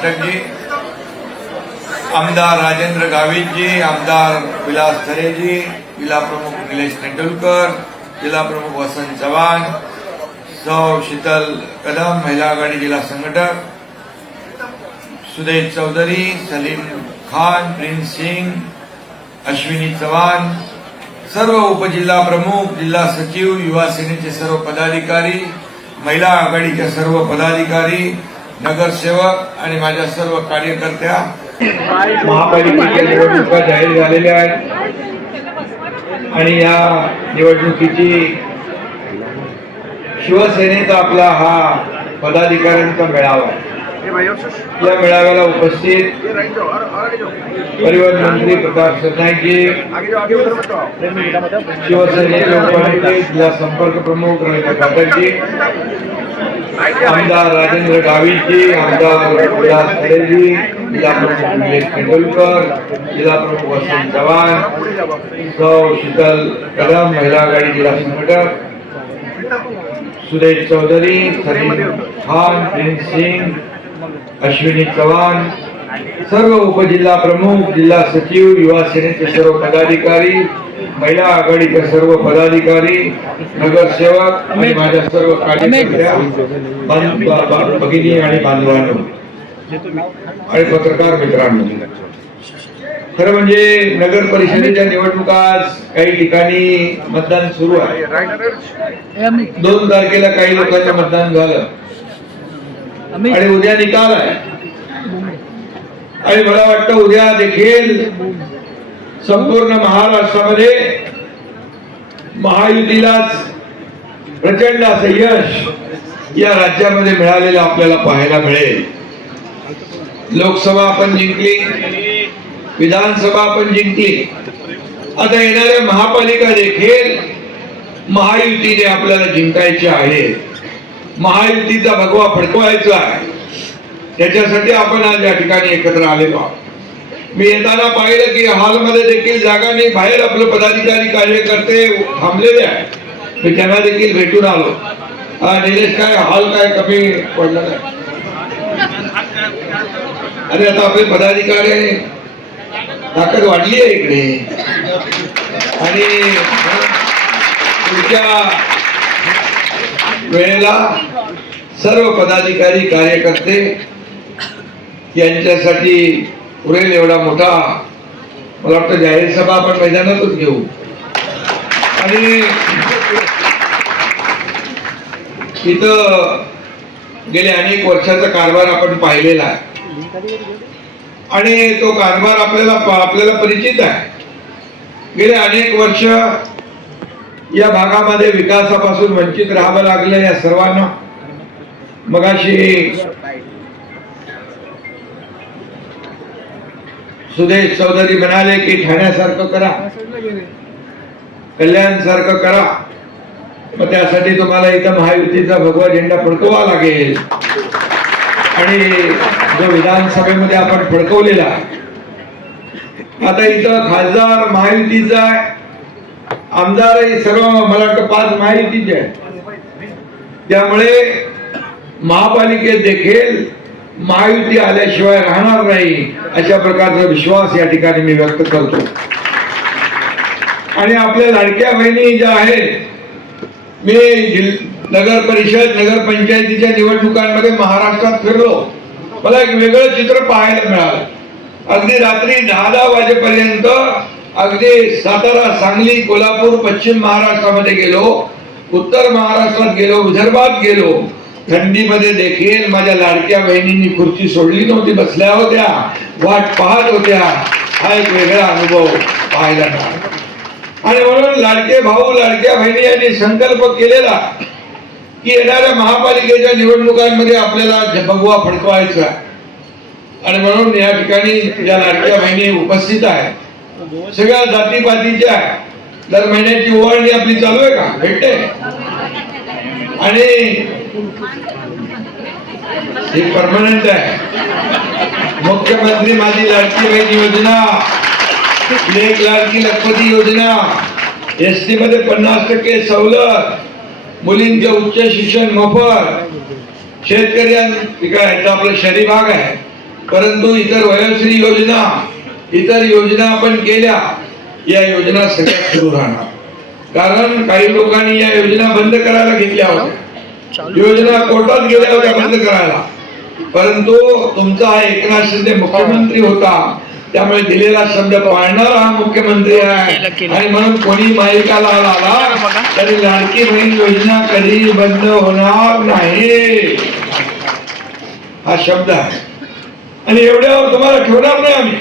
घाटक जी, आमदार राजेंद्र गावित जी, आमदार विलास थरे जी, जिला प्रमुख निलेश तेंडुलकर, जिला प्रमुख वसंत चव्हाण, सौ शीतल कदम, महिला आघाड़ी जिला संगठक, सुदेश चौधरी, सलीम खान, प्रिंस सिंह, अश्विनी चव्हाण, सर्व उपजिल्हा प्रमुख, जिल्हा सचिव, युवा सेनेचे सर्व पदाधिकारी, महिला आघाडीच्या सर्व पदाधिकारी, नगरसेवक आणि माझ्या सर्व कार्यकर्त्या, महापालिकेच्या निवडणुका जाहीर झालेल्या आहेत आणि या निवडणुकीची शिवसेनेचा आपला हा पदाधिकाऱ्यांचा मेळावा आहे। या मेळाव्याला उपस्थित परिवहन मंत्री प्रताप सरनाईक जी, शिवसेनेचे उपनेते जिल्हा संपर्क प्रमुख रवींद्र घाटक जी, आमदार राजेंद्र गावित जी, आमदार विलास थरे जी, जिला प्रमुख निलेश तेंडुलकर, जिला प्रमुख वसंत चव्हाण, सौ शीतल कदम, महिला आघाड़ी जिला संगठक, सुदेश चौधरी, सलीम खान, प्रिंस सिंह, अश्विनी चव्हाण, सर्व उपजिल्हा प्रमुख, जिल्हा सचिव, युवा सेनेचे सर्व पदाधिकारी, महिला आघाडीचे सर्व पदाधिकारी, नगरसेवक आणि माझ्या सर्व कार्यकर्त्या, भगिनी आणि बांधवांनो आणि पत्रकार मित्रांनो, खरं म्हणजे नगर परिषदेच्या निवडणुका काही ठिकाणी मतदान सुरू आहे। 2 तारखेला काही लोकांचं मतदान झालं आणि उद्या निकाल आहे आणि मला वाटतं उद्या देखील संपूर्ण महाराष्ट्रामध्ये महायुतीलाच प्रचंड असं यश या राज्यामध्ये मिळालेलं आपल्याला पाहायला मिळेल। लोकसभा आपण जिंकली, विधानसभा आपण जिंकली, आता येणाऱ्या महापालिका देखील महायुतीने आपल्याला जिंकायची आहे। महायुतीचा भगवा फडकवायचा आहे, त्याच्यासाठी आपण आज या ठिकाणी एकत्र आलेलो आहोत। मी येताना पाहिलं की हॉलमध्ये देखील जागा नाही, बाहेर आपले पदाधिकारी कार्यकर्ते थांबलेले आहेत, मी त्यांना देखील भेटून आलो। निलेश काय हॉल काय कमी पडलं नाही? अरे आता आपले पदाधिकारी ताकद वाढली आहे इकडे आणि पुढच्या वेळेला सर्व पदाधिकारी कार्यकर्ते यांच्यासाठी पुरेल एवढा मोठा मला वाटतं जाहीर सभा आपण मैदानातच घेऊ आणि इथं गेल्या अनेक वर्षाचा कारभार आपण पाहिलेला आहे आणि तो कारभार आपल्याला परिचित आहे। गेले अनेक वर्ष या भागामध्ये विकासापासून वंचित राहावं लागलं या सर्वांना। मगाशी सुदेश चौधरी म्हणाले की ठाण्यासारखं करा, कल्याण सारखं करा, मग त्यासाठी तुम्हाला इथं महायुतीचा भगवा झेंडा फडकवावा लागेल आणि जो विधानसभेमध्ये आपण फडकवलेला आता इथं खासदार महायुतीचा आहे, आमदारही सर्व मला वाटतं 5 महायुतीचे आहेत, त्यामुळे महापालिकेत देखील महायुती आल्याशिवाय राहणार नाही अशा प्रकारचा विश्वास या ठिकाणी मी व्यक्त करतो। आणि आपल्या लाडक्या बहिणी ज्या आहेत, मी नगर परिषद नगर पंचायतीच्या निवडणुकांमध्ये महाराष्ट्रात फिरलो, मला एक वेगळं चित्र पाहायला मिळालं। अगदी रात्री 10-10 वाजेपर्यंत अगदी सातारा, सांगली, कोल्हापूर, पश्चिम महाराष्ट्रामध्ये गेलो, उत्तर महाराष्ट्रात गेलो, विदर्भात गेलो, थंडीमध्ये देखील माझ्या लाडक्या बहिणींनी खुर्ची सोडली नव्हती, बसल्या होत्या, वाट पाहत होत्या। हा एक वेगळा अनुभव पाहायला मिळाला आणि म्हणून लाडके भाऊ लाडक्या बहिणी यांनी संकल्प केलेला की येणाऱ्या महापालिकेच्या निवडणुकांमध्ये आपल्याला भगवा फडकवायचा आणि म्हणून या ठिकाणी ज्या लाडक्या बहिणी उपस्थित आहेत सगळ्या जातीपातीच्या, दर महिन्याची ओवाळणी आपली चालू आहे का, भेटते आणि ही परमनंट आहे। मुख्यमंत्री माझी लाडकी बहीण योजना, लेक लाडकी लखपती योजना, एसटी मध्ये 50% सवलत, मुलींचे उच्च शिक्षण मोफत, शेतकऱ्यांना आपलं शहरी भाग आहे परंतु इतर वयोश्री योजना, इतर योजना आपण केल्या, या योजना सगळ्या सुरू राहणार. कारण काही लोकांनी या योजना बंद करायला घेतल्या होत्या, योजना कोर्टात गेल्या होत्या बंद करायला, परंतु तुमचा हा एकनाथ शिंदे मुख्यमंत्री होता, त्यामुळे दिलेला शब्द पाळणारा हा मुख्यमंत्री आहे. आणि म्हणून कोणी माहिकाला आला तरी लाडकी बहीण योजना कधी बंद होणार नाही, हा शब्द आहे. आणि एवढ्यावर तुम्हाला ठेवणार नाही आम्ही.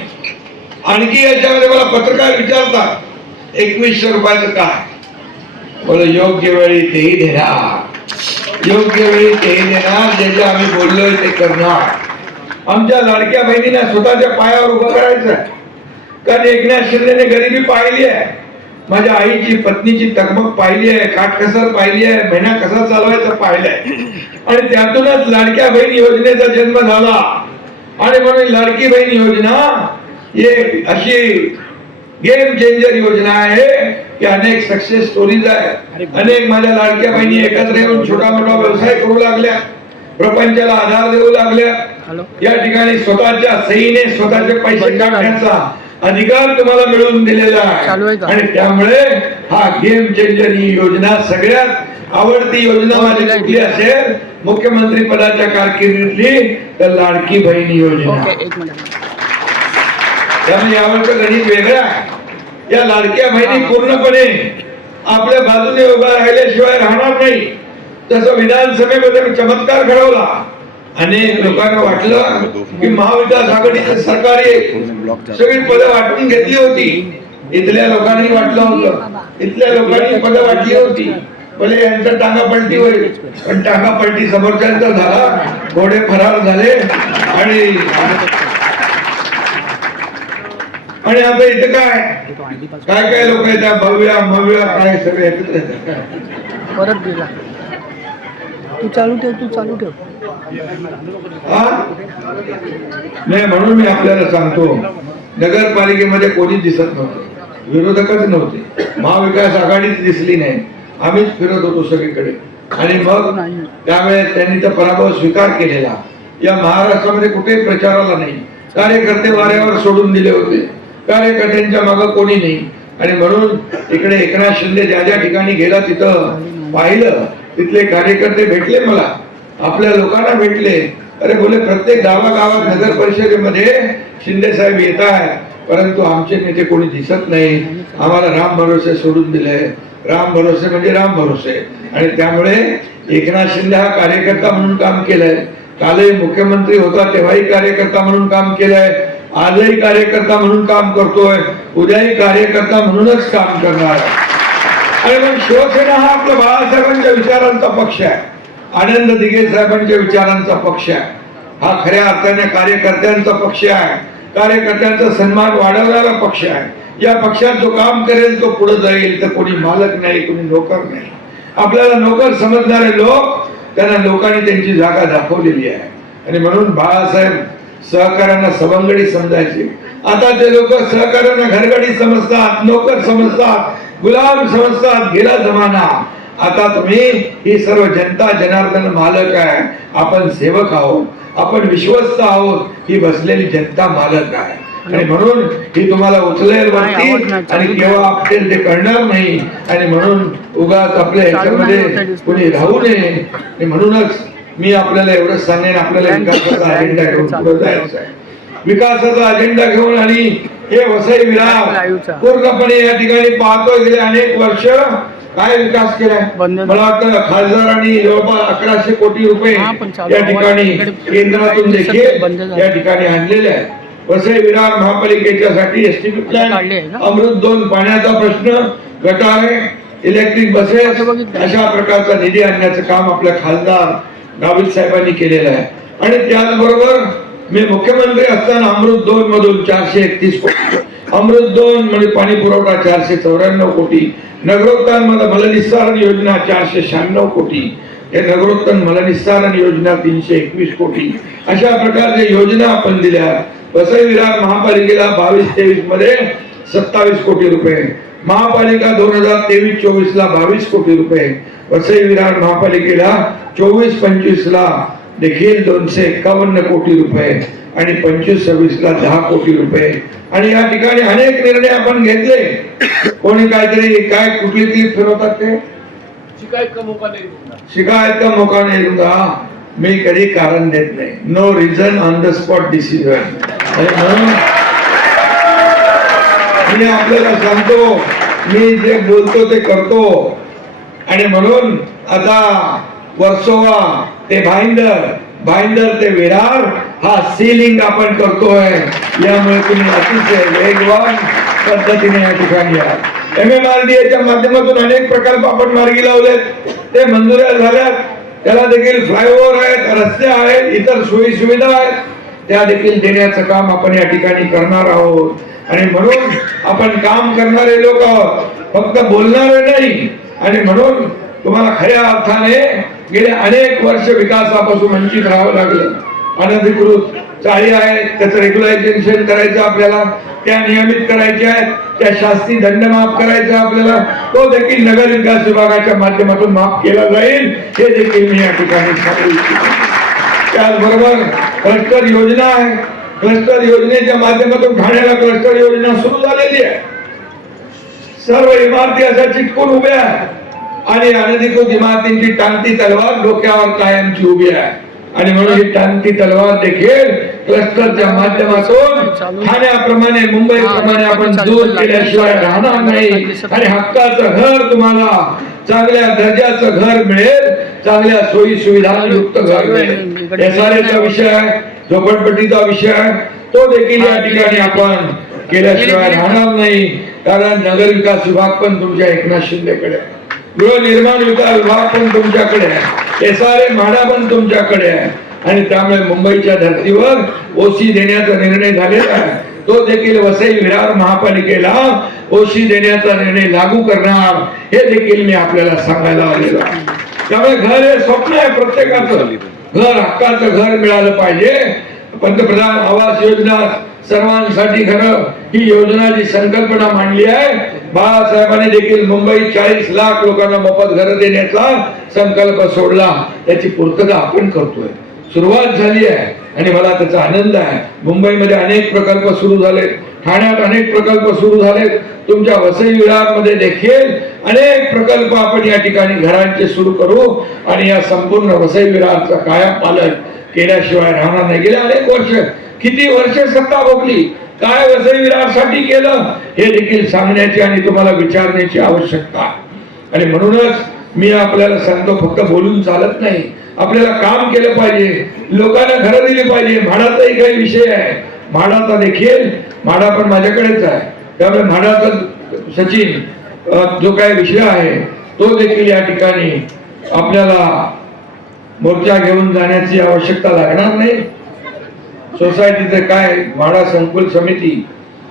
आणखी याच्यामध्ये मला पत्रकार विचारतात 2100 रुपयाचं काय, बोल योग्य वेळी तेही देणार, योग्य वेळी तेही देणार, ज्याच्या आम्ही बोललोय ते करणार. आमच्या लाडक्या बहिणींना स्वतःच्या पायावर उभं करायचं आहे. कारण एकनाथ शिंदेने गरिबी पाहिली आहे, माझ्या आईची पत्नीची तगमग पाहिली आहे, काटकसर पाहिली आहे, महिना कसा चालवायचा पाहिलंय. आणि त्यातूनच लाडक्या बहीण योजनेचा जन्म झाला. आणि म्हणून लाडकी बहीण योजना ही अशी गेम चेंजर योजना आहे की अनेक सक्सेस स्टोरीज आहे. अनेक माझ्या लाडक्या बहिणी एकत्र येऊन छोटा मोठा व्यवसाय करू लागल्या, प्रपंचाला आधार देऊ लागल्या. या ठिकाणी स्वतःच्या सहीने स्वतःचे पैसे काढण्याचा अधिकार तुम्हाला मिळवून दिलेला आहे. आणि त्यामुळे हा गेम चेंजर ही योजना सगळ्यात आवडती योजना माझी कुठली असेल मुख्यमंत्री पदाच्या कारकिर्दीतली तर लाडकी बहीण योजना. त्यामुळे यावरचं गणित वेगळं आहे. या लाडक्या बहिणी पूर्णपणे आपल्या बाजूने उभा राहिल्याशिवाय राहणार नाही. तसं विधानसभेमध्ये चमत्कार घडवला. अनेक लोकांना वाटलं की महाविकास आघाडीचं सरकार सगळी पदं वाटून घेतली होती. इथल्या लोकांनी वाटलं होतं, इथल्या लोकांनी पदं वाटली होती, भले यांचा टांगा पलटी होईल, पण टांगा पलटी समोरच्यांचा झाला, घोडे फरार झाले. आणि आता इथं काय काय काय लोक येतात, भव्य काय सगळे एकत्र येतात. परत गेला, तू चालू ठेव. नाही, म्हणून मी आपल्याला सांगतो, नगरपालिकेमध्ये कोणी दिसत नव्हतं, विरोधकच नव्हते, महाविकास आघाडीच दिसली नाही, आम्हीच फिरत होतो सगळीकडे. आणि मग त्यावेळेस त्यांनी तर पराभव स्वीकार केलेला. या महाराष्ट्रामध्ये कुठेही प्रचाराला नाही, कार्यकर्ते वाऱ्यावर सोडून दिले होते, कार्यकर्त्यांच्या मागं कोणी नाही. आणि म्हणून इकडे एकनाथ शिंदे ज्या ज्या ठिकाणी गेला तिथं पाहिलं, तिथले कार्यकर्ते भेटले मला, आपल्या लोकांना भेटले. अरे बोले, प्रत्येक गावागावात नगर परिषदेमध्ये शिंदे साहेब येत आहे, परंतु आमचे नेते कोणी दिसत नाही, आम्हाला राम भरोसे सोडून दिले. राम भरोसे म्हणजे राम भरोसे. आणि त्यामुळे एकनाथ शिंदे हा कार्यकर्ता म्हणून काम केलंय, कालही मुख्यमंत्री होता तेव्हाही कार्यकर्ता म्हणून काम केलंय, आजही कार्यकर्ता म्हणून काम करतोय, उद्याही कार्यकर्ता म्हणूनच काम करणार आहे. आणि मग शिवसेना हा आपल्या बाळासाहेबांच्या विचारांचा पक्ष आहे, आनंद दिघे साहेबांच्या विचारांचा पक्ष आहे, हा खऱ्या अर्थाने कार्यकर्त्यांचा पक्ष आहे, कार्यकर्त्यांचा सन्मान वाढवणारा पक्ष आहे. या पक्षात जो काम करेल तो पुढे जाईल, तर कोणी मालक नाही, कोणी नोकर नाही. आपल्याला नोकर समजणारे लोक, त्यांना लोकांनी त्यांची जागा दाखवलेली आहे. आणि म्हणून बाळासाहेब सहकार्यांना सवंगडी समजायचे, आता ते लोक सहकार्यांना घरगडी समजतात, नोकर समजतात, गुलाम समजतात. गेला जमाना. आता तुम्ही ही सर्व जनता जनार्दन मालक आहे, आपण सेवक आहोत, आपण विश्वस्त आहोत, ही बसलेली जनता मालक आहे. आणि म्हणून ही तुम्हाला उचलेल वरती आणि केव्हा आपटेल ते कळणार नाही. आणि म्हणून उगाच आपल्या ह्याच्यामध्ये कोणी राहू नये. आणि म्हणूनच मी आपल्याला एवढंच सांगेन, आपल्याला विकासाचा अजेंडा घेऊन पुढे जायचं आहे. विकासाचा अजेंडा घेऊन. आणि हे वसई विरार पूर्णपणे या ठिकाणी पाहतोय, गेले अनेक वर्ष काय विकास केलाय. मला वाटतं खासदारांनी जवळपास 1100 कोटी रुपये या ठिकाणी केंद्रातून देखील या ठिकाणी आणलेले आहे. वसई विरार महापालिकेच्या साठी एसटीपी प्लॅन, अमृत 2 पाण्याचा प्रश्न, गटारे, इलेक्ट्रिक बसेस, अशा प्रकारचा निधी आणण्याचं काम आपल्या खासदार गावित साहेबांनी केलेलं आहे. आणि त्याचबरोबर मी मुख्यमंत्री असताना अमृत 2 मधून 431 कोटी, अमृत 2 म्हणजे पाणी पुरवठा 494 कोटी, नगरोत्थान मलनिस्सारण योजना 496 कोटी, हे नगरोत्थान मलनिस्सारण योजना 321 कोटी, अशा प्रकारच्या योजना आपण दिल्या. वसई विरार महापालिकेला 22-23 मध्ये 27 कोटी रुपये, महापालिका 2023-24 ला 22 कोटी रुपये, वसई विरार महापालिकेला 24-25 ला देखील 251 कोटी रुपये, आणि 25-26ला 10 कोटी रुपये. आणि या ठिकाणी अनेक निर्णय आपण घेतले. कोणी काहीतरी काय कुठली क्लिप फिरवतात ते शिकायत का मौका नाही दूंगा. मी कधी कारण देत नाही. No reason on the spot decision. म्हणून मी आपल्याला सांगतो, मी जे बोलतो ते करतो. आणि म्हणून आता वर्सोवा ते भाईंदर ते विरार हा सीलिंग आपण करतोय. यामुळे तुम्ही अतिशय वेगवान पद्धतीने या ठिकाणी या MMRDAच्या माध्यमातून अनेक प्रकल्प आपण मार्गी लावलेत. ते मंजुऱ्या झाल्यात. त्याला देखील फ्लायओव्हर आहेत, रस्ते आहेत, इतर सोयी सुविधा आहेत, त्या देखील देण्याचं काम आपण या ठिकाणी करणार आहोत. आणि म्हणून आपण काम करणारे लोक फक्त बोलणारे नाही. आणि म्हणून तुम्हाला खऱ्या अर्थाने गेले अनेक वर्ष विकासापासून वंचित राहावं लागलं. अनधिकृत चाळी आहेत, त्याचं रेग्युलायझेशन करायचं आपल्याला, त्या नियमित करायच्या आहेत, त्या शास्ती दंड माफ करायचा आपल्याला, तो देखील नगर विकास विभागाच्या माध्यमातून माफ केला जाईल. हे देखील मी या ठिकाणी सांगू इच्छितो. त्याचबरोबर क्लस्टर योजना आहे. क्लस्टर योजनेच्या माध्यमातून ठाण्याला क्लस्टर योजना सुरू झालेली आहे. सर्व इमारती अशा चिटकून उभ्या आहेत आणि अनधिकृत इमारतींची टांगती तलवार डोक्यावर कायमची उभी आहे. आणि म्हणून ही टांगती तलवार देखील क्लस्टरच्या माध्यमातून ठाण्याप्रमाणे मुंबईप्रमाणे आपण दूर केल्याशिवाय राहणार नाही. आणि हक्काचं घर तुम्हाला चांगल्या दर्जाचं घर मिळेल, चांगल्या सोयी सुविधांयुक्त घर मिळेल. एसआरएचा विषय आहे, झोपडपट्टीचा विषय आहे, तो देखील या ठिकाणी आपण केल्याशिवाय राहणार नाही. कारण नगर विकास विभाग पण तुमच्या एकनाथ शिंदेकडे आहे, गृहनिर्माण विकास विभाग पण तुमच्याकडे आहे, एसआरए म्हाडा पण तुमच्याकडे आहे. आणि त्यामुळे मुंबईच्या धर्तीवर ओसी देण्याचा निर्णय झालेला आहे. तो देखील वसई विरार महापालिकेला ओसी देण्याचा निर्णय लागू करणार, हे देखील मी आपल्याला सांगायला आलेलो आहे. त्यामुळे घर हे स्वप्न आहे प्रत्येकाचं. घर हक्काचं घर मिळालं पाहिजे. पंतप्रधान आवास योजना सर्वांसाठी घरं ही योजना जी संकल्पना मांडली आहे, बाळासाहेबांनी देखील मुंबईत 40 लाख लोकांना मोफत घरं देण्याचा संकल्प सोडला. त्याची पूर्तता आपण करतोय. सुरुवात झाली आहे आणि मला त्याचा आनंद आहे. मुंबईमध्ये अनेक प्रकल्प सुरू झाले, ठाण्यात अनेक प्रकल्प सुरू झाले, तुमच्या वसई विरार मध्ये देखील अनेक प्रकल्प आपण या ठिकाणी घरांचे सुरू करू. आणि या संपूर्ण वसई विरारचा कायापालट केल्याशिवाय राहणार नाही. गेल्या अनेक वर्ष, किती वर्ष सत्ता भोगली, काय वसई विरारसाठी केलं, हे देखील सांगण्याची आणि तुम्हाला विचारण्याची आवश्यकता आहे. आणि म्हणूनच मी आपल्याला सांगतो, फक्त बोलून चालत नाही, आपल्याला काम केलं पाहिजे, लोकांना घरं दिली पाहिजे. म्हाडाचाही काही विषय आहे. म्हाडाचा देखील, म्हाडा पण माझ्याकडेच आहे, त्यामुळे म्हाडाचा सचिन जो काही विषय आहे तो देखील या ठिकाणी आपल्याला मोर्चा घेऊन जाण्याची आवश्यकता लागणार नाही. सोसायटीचे काय म्हाडा संकुल समिती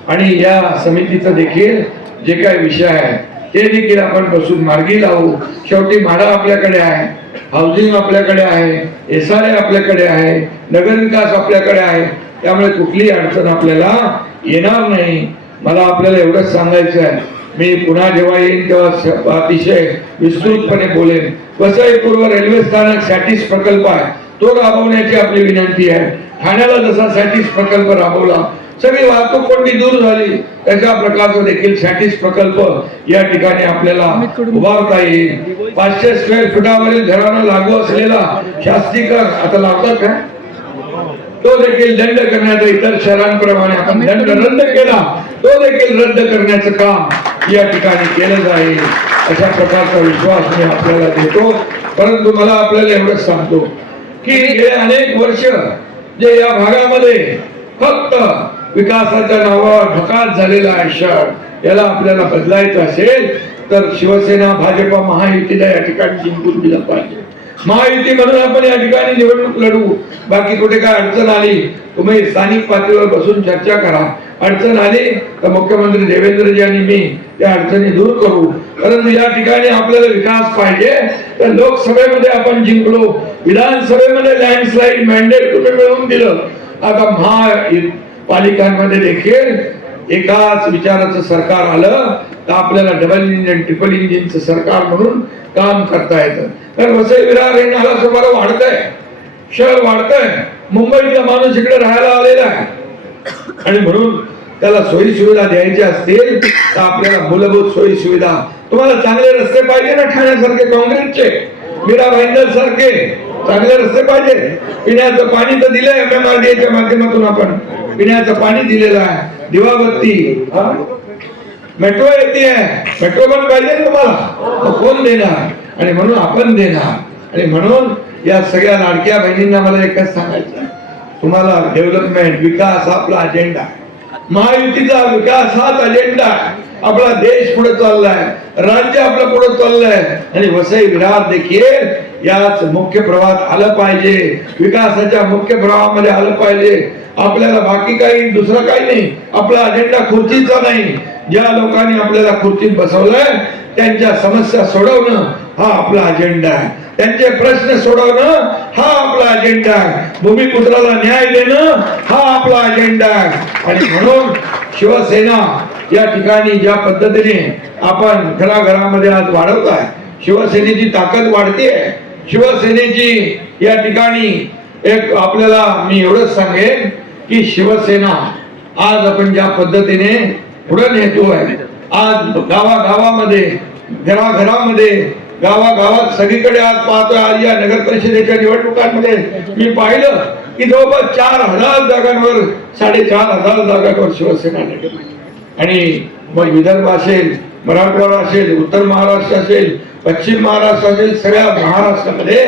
आणि या समितीचं देखील जे काही विषय आहे ते देखील आपण बसून मार्गी लावू. शेवटी म्हाडा आपल्याकडे आहे, हाऊसिंग आपल्याकडे आहे, एसआरए आपल्याकडे आहे, नगरविकास आपल्याकडे आहे. त्यामुळे कुठलीही अडचण आपल्याला येणार नाही. मला आपल्याला एवढंच सांगायचं आहे, मी पुन्हा जेव्हा येईन तेव्हा अतिशय विस्तृतपणे बोलेन. वसई पूर्व रेल्वे स्थानक सॅटिस प्रकल्प आहे, तो राबवण्याची आपली विनंती आहे. ठाण्याला जसा सॅटिस प्रकल्प राबवला, सगळी वाहतूक कोंडी दूर झाली, त्याच्या प्रकारचा देखील सॅटिस प्रकल्प या ठिकाणी आपल्याला उभारता येईल. 500 स्क्वेअर फुटावरील घरांना लागू असलेला शास्ती कर आता लावतात का, तो देखील दंड करण्याचा, इतर शहरांप्रमाणे आपण दंड रद्द केला, तो देखील रद्द करण्याचं काम या ठिकाणी केलं जाईल. अशा प्रकारचा विश्वास मी आपल्याला देतो. परंतु मला आपल्याला एवढंच सांगतो की गेले अनेक वर्ष जे या भागामध्ये फक्त विकासाच्या नावावर ढकाल झालेला आहे शहर, याला आपल्याला बदलायचं असेल तर शिवसेना भाजपा महायुतीला या ठिकाणी जिंकून दिलं पाहिजे. महायुती म्हणून आपण या ठिकाणी निवडणूक लढवू. बाकी कुठे काय अडचण आली, तुम्ही स्थानिक पातळीवर बसून चर्चा करा. अडचण आली तर मुख्यमंत्री देवेंद्रजी आणि मी त्या अडचणी दूर करू. परंतु या ठिकाणी आपल्याला विकास पाहिजे तर लोकसभेमध्ये आपण जिंकलो, विधानसभेमध्ये लँडस्लाइड मॅन्डेट तुम्ही मिळवून दिलं. आता महापालिकांमध्ये देखील एकाच विचाराचं सरकार आलं तर आपल्याला डबल इंजिन ट्रिपल इंजिनचं सरकार म्हणून काम करता येतं. तर वसई विरार हे नाला सुमारे वाढतंय, शहर वाढतंय, मुंबईतला माणूस इकडे राहायला आलेला आहे आणि म्हणून त्याला सोयी सुविधा द्यायच्या असतील तर आपल्याला मूलभूत सोयी सुविधा, तुम्हाला चांगले रस्ते पाहिजे ना, ठाण्यासारखे काँग्रेसचे, मीरा भाईंदर सारखे चांगले रस्ते पाहिजे, पिण्याचं पाणी तर दिलंय MMRDA माध्यमातून, आपण पिण्याचं पाणी दिलेलं आहे, दिवाबत्ती, मेट्रो येते, मेट्रो पण पाहिजे ना तुम्हाला, कोण देणार? आणि म्हणून आपण देणार. आणि म्हणून या सगळ्या लाडक्या बहिणींना मला एकच सांगायचं, तुम्हाला डेव्हलपमेंट, विकास हा आपला अजेंडा आहे, महायुतीचा विकास हाच अजेंडा आहे. आपला देश पुढे चाललाय, राज्य आपलं पुढे चाललंय आणि वसई विरार देखील याच मुख्य प्रवाहात आलं पाहिजे, विकासाच्या मुख्य प्रवाहामध्ये आलं पाहिजे. आपल्याला बाकी काही दुसरं काही नाही, आपला अजेंडा खुर्चीचा नाही. ज्या लोकांनी आपल्याला खुर्चीत बसवलंय त्यांच्या समस्या सोडवणं हा आपला अजेंडा आहे, त्यांचे प्रश्न सोडवणं हा आपला अजेंडा आहे, भूमिपुत्राला न्याय देणं हा आपला अजेंडा आहे. आणि म्हणून शिवसेना या ठिकाणी ज्या पद्धतीने आपण घराघरामध्ये आज वाढवताय, शिवसेनेची ताकद वाढते, शिवसेनेची या ठिकाणी एक आपल्याला मी एवढंच सांगेन की शिवसेना आज आपण ज्या पद्धतीने पुढे नेतोय, आज गावागावामध्ये, घराघरामध्ये, गावागावात सगळीकडे आज पाहतोय. आज या नगर परिषदेच्या निवडणुकांमध्ये मी पाहिलं की जवळपास 4,000 जागांवर, 4,500 जागांवर शिवसेना लढली. आणि मग विदर्भ असेल, मराठवाडा असेल, उत्तर महाराष्ट्र असेल, पश्चिम महाराष्ट्र असेल, सगळ्या महाराष्ट्रामध्ये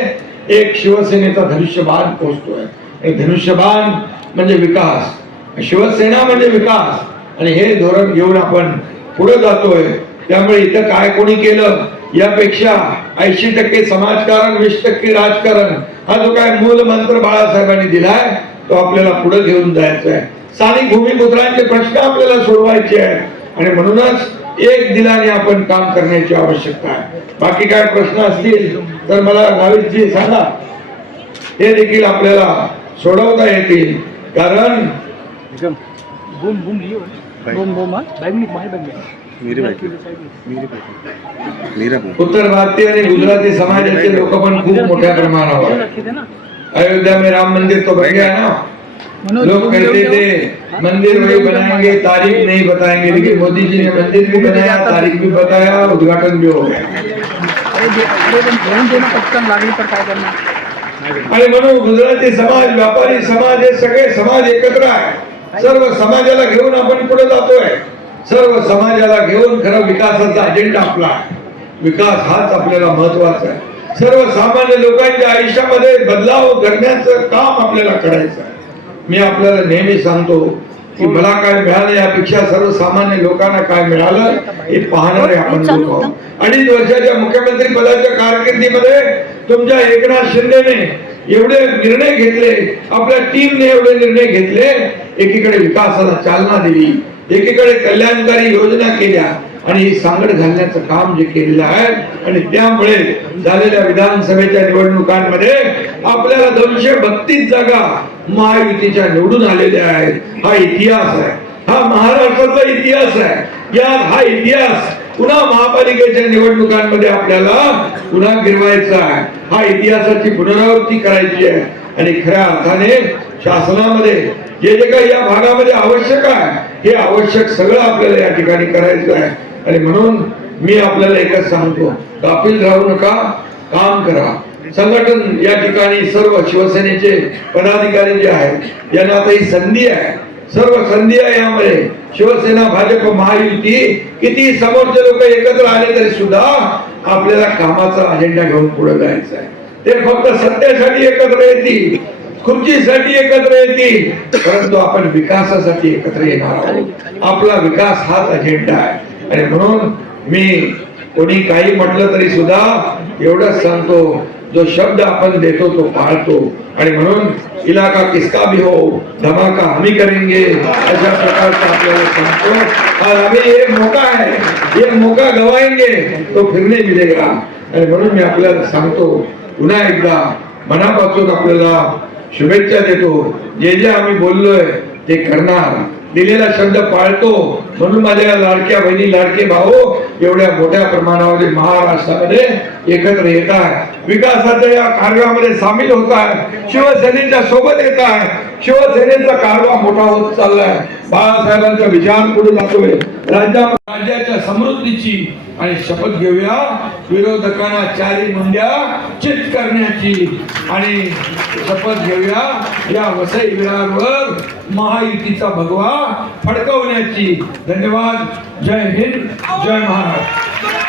एक शिवसेनेचा धनुष्यबाण पोहोचतोय. आणि धनुष्यबाण म्हणजे विकास, शिवसेना म्हणजे विकास, आणि हे धोरण घेऊन आपण पुढे जातोय. त्यामुळे इथं काय कोणी केलं यापेक्षा 80% समाजकारण, 20% राजकारण, हा जो काय मूल मंत्र बाळासाहेबांनी दिलाय तो आपल्याला पुढे घेऊन जायचा आहे. स्थानिक भूमिपुत्रांचे प्रश्न आपल्याला सोडवायचे आहेत आणि म्हणूनच एक दिलाने आपण काम करण्याची आवश्यकता आहे. बाकी काय प्रश्न असतील तर मला नाविकजी सांगा, हे देखील आपल्याला सोडवता येतील. कारण उत्तर भारतीय आणि गुजराती समाजाचे लोक पण खूप मोठ्या प्रमाणावर, अयोध्या में राम मंदिर तो बन गया ना, लोग कहते थे मंदिर वही बनाएंगे, तारीख नहीं बताएंगे, लेकिन मोदी जी ने मंदिर भी बनाया, तारीख भी बताया, उद्घाटन भी हो गया. आणि म्हणून गुजराती समाज, व्यापारी समाज, हे सगळे समाज एकत्र आहे. सर्व समाजाला घेऊन आपण पुढे जातोय, सर्व समाजाला घेऊन खरं विकासाचा अजेंडा आपला आहे. विकास हाच आपल्याला महत्वाचा आहे. सर्वसामान्य लोकांच्या आयुष्यामध्ये बदलाव करण्याचं काम आपल्याला करायचं आहे. मी आपल्याला नेहमी सांगतो की मला काय मिळालं यापेक्षा सर्वसामान्य लोकांना काय मिळालं हे पाहणारे आपण लोक आहोत. 2.5 वर्षाच्या मुख्यमंत्री पदाच्या कारकिर्दीमध्ये तुमच्या एकनाथ शिंदेने एवढे निर्णय घेतले, आपल्या टीमने एवढे निर्णय घेतले, एकीकडे विकासाला चालना दिली, एकीकडे कल्याणकारी योजना केल्या आणि ही सांगड घालण्याचं काम जे केलेलं आहे. आणि त्यामुळे झालेल्या विधानसभेच्या निवडणुकांमध्ये आपल्याला 232 जागा महायुतीच्या निवडून आलेल्या आहेत. हा इतिहास आहे, हा महाराष्ट्राचा इतिहास आहे. या हा इतिहास पुन्हा महापालिकेच्या निवडणुकांमध्ये आपल्याला पुन्हा गिरवायचा आहे. हा इतिहासाची पुनरावृत्ती करायची आहे. आणि खऱ्या अर्थाने शासनामध्ये जे जे काही या भागामध्ये आवश्यक आहे हे आवश्यक सगळं आपल्याला या ठिकाणी करायचं आहे. आणि म्हणून मी आपल्याला एकच सांगतो, गाफील राहू नका, काम करा. संघटन या ठिकाणी सर्व शिवसेनेचे पदाधिकारी जे आहेत यांना आता ही संधी आहे, सर्व संधी आहे. यामध्ये शिवसेना, भाजप, महायुती किती समोरचे लोक एकत्र आले तरी सुद्धा आपल्याला कामाचा अजेंडा घेऊन पुढे जायचं आहे. ते फक्त सत्तेसाठी एकत्र येतील, खुर्चीसाठी एकत्र येतील, परंतु आपण विकासासाठी एकत्र येणार आहोत. आपला विकास हाच अजेंडा आहे. आणि म्हणून मी कोणी काही म्हटलं तरी सुद्धा एवढंच सांगतो, जो शब्द आपण देतो तो पाळतो. आणि म्हणून इलाका किसका भी हो, धमाका हमी करेंगे, अशा प्रकारचा आपल्याला सांगतो. और अभी ये मौका है, ये मौका गवाएंगे तो फिर नहीं मिलेगा. आणि म्हणून मी आपल्याला सांगतो, पुन्हा एकदा मनापासून आपल्याला शुभेच्छा देतो. जे जे आम्ही बोललोय ते करणार, दिलेला शब्द पाळतो. म्हणून माझ्या लाडक्या बहिणी लाडके भाऊ एवढ्या मोठ्या प्रमाणामध्ये महाराष्ट्रामध्ये एकत्र येत आहे, विकासाच्या या कार्यामध्ये सामील होत आहे, शिवसेनेच्या सोबत येत आहे. शिवसेनेचा कारभार मोठा होत चाललाय, बाळासाहेबांचा विचार पुढे जातोय, राज्याच्या समृद्धीची. आणि शपथ घेऊया विरोधकांना चारी मुंड्या चित करण्याची, आणि शपथ घेऊया या वसई विरारवर महायुतीचा भगवा फडकवण्याची. धन्यवाद. जय हिंद, जय महाराष्ट्र.